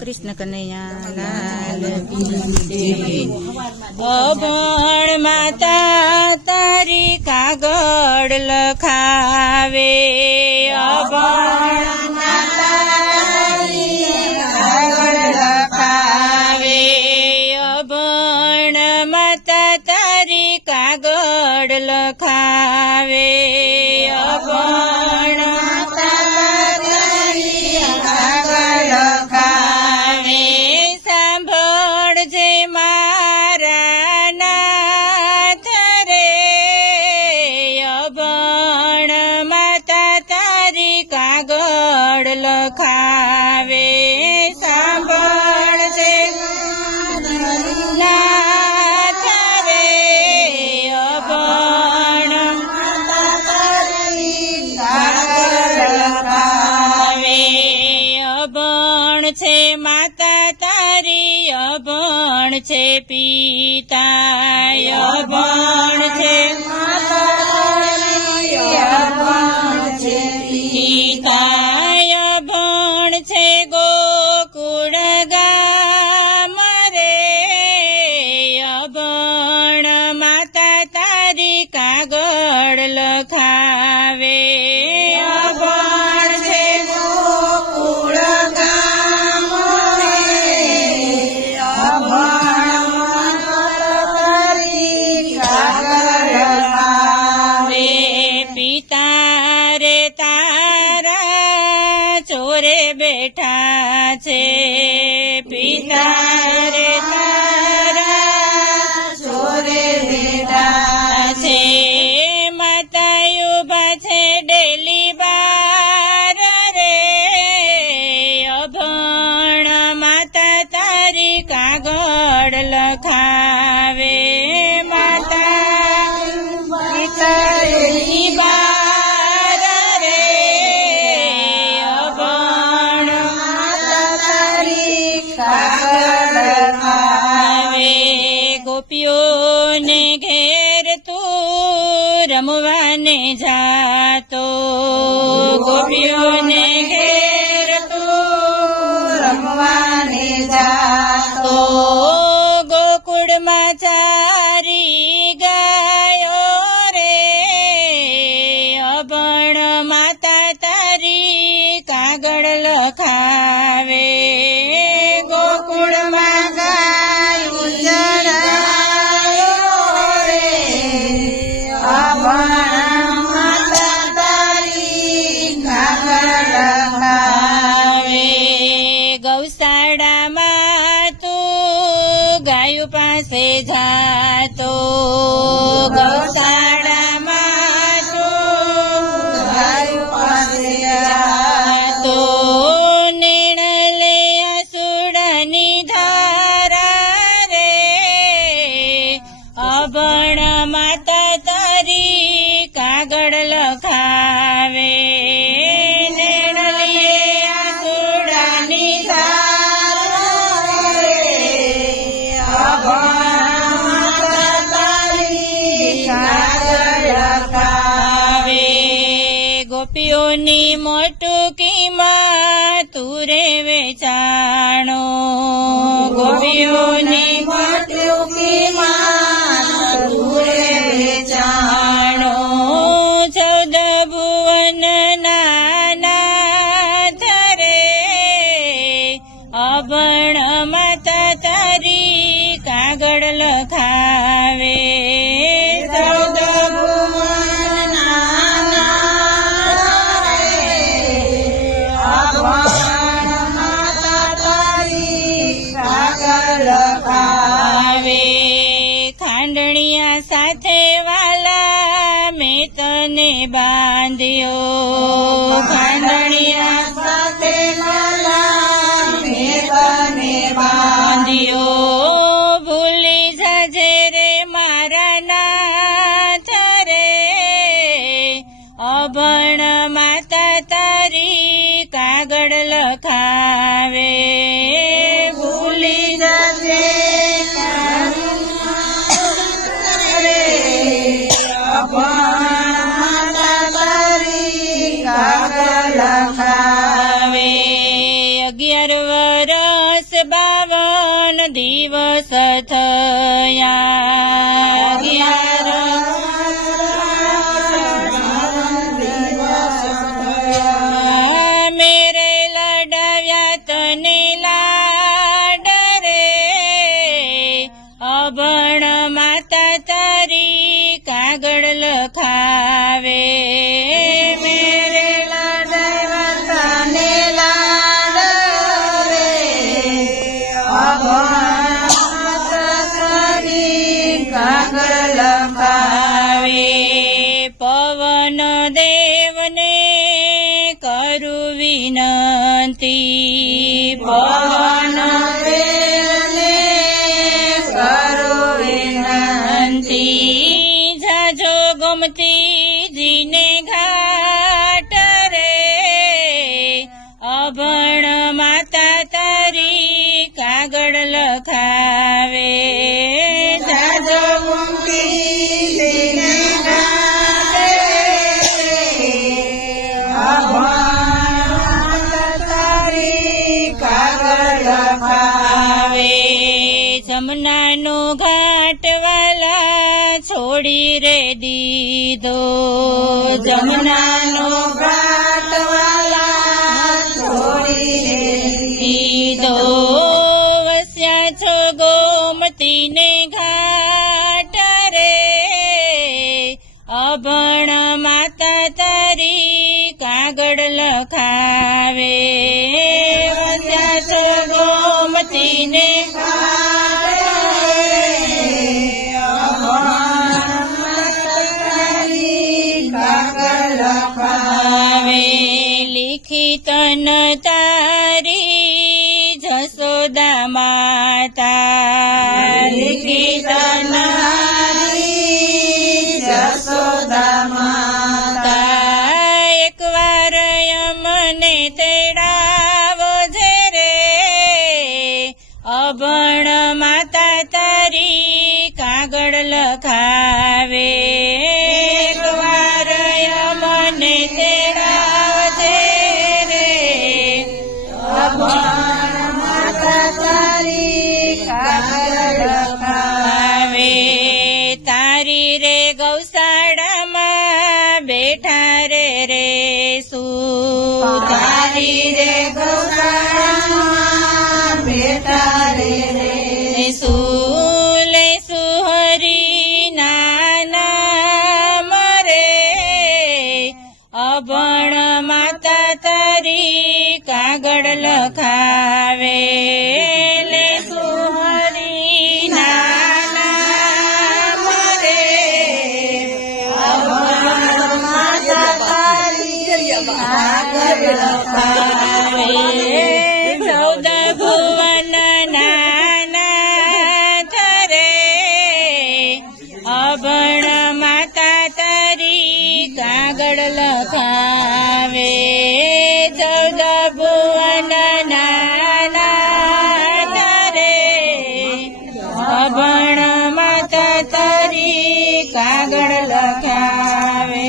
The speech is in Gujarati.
કૃષ્ણ કનૈયા અભણ માતા તારી કાગળ લખાવે. અભણ લખાવે. અભણ માતા તારી કાગળ લખાવે. અભણ पीताय पीतायण Yeah. ગોપીઓને ઘેર તું રમવાને જાતો. ગોકુળમાં ચારી ગાયો રે અભણ માતા તારી કાગળ લખા જાતો ગૌસા ની મોટું કિંમત તુરે વેચાણો. સાથે વાલા મેં તને બાંધ્યો. બાંધણિયા Allah. છોડી રે દીધો. જમનાનો પ્રાતવાલા છોડી વસ્યા છો ગોમતીને ઘાટ રે. માતા તારી કાગળ લખાવે. વસ્યા છો ગોમતીને माता की तना